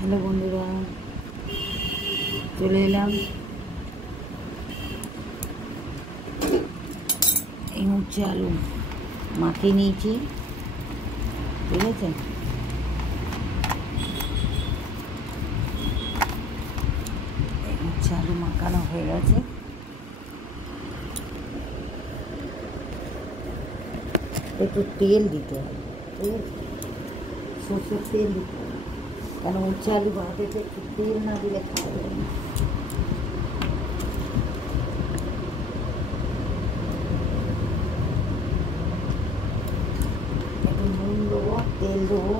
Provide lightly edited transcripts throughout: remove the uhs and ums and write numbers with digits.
Hello বন্ধুরা, চলে এলাম। এই হচ্ছে আলু মাখিয়ে নিয়েছি, ঠিক আছে। এই হচ্ছে আলু মাখানো হয়ে গেছে। একটু তেল দিতে হবে, ঠিক আছে, সর্ষের তেল দিতে হবে, কেন উচ্ছে আলু ভাতেতে একটু তেল না দিলে খাওয়া যাবে না। একটু নুন দেবো, তেল দেবো,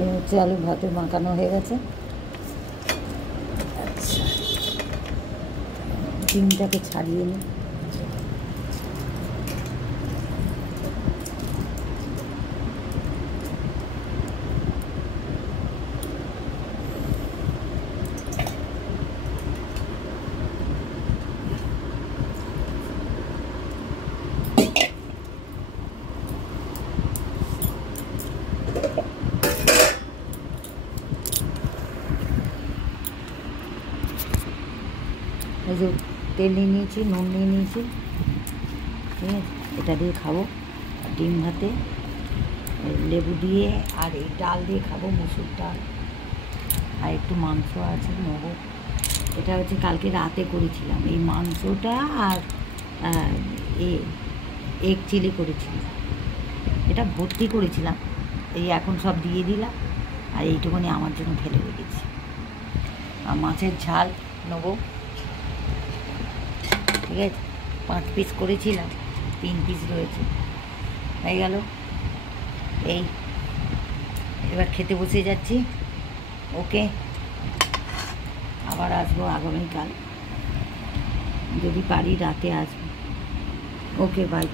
এই হচ্ছে আলু ভাতে মাখানো হয়ে গেছে। আচ্ছা, ডিমটাকে ছাড়িয়ে নিই। এই যে তেল নিয়ে নিয়েছি, নুন নিয়ে নিয়েছি, ঠিক আছে। এটা দিয়ে খাবো ডিম ভাতে, লেবু দিয়ে, আর এই ডাল দিয়ে খাবো, মুসুর ডাল, আর একটু মাংস আছে নেবো। এটা হচ্ছে কালকে রাতে করেছিলাম এই মাংসটা, আর এগ চিলি করেছিলাম। এটা ভর্তি করেছিলাম, এই এখন সব দিয়ে দিলাম, আর এইটুকুনি আমার জন্য ফেলে রেখেছি। আর মাছের ঝাল নেবো, ঠিক আছে। 5 পিস করেছিলাম, 3 পিস রয়েছে, হয়ে গেল। এই এবার খেতে বসে যাচ্ছি। ওকে, আবার আসবো আগামীকাল, যদি পারি রাতে আসবো। ওকে, বাই।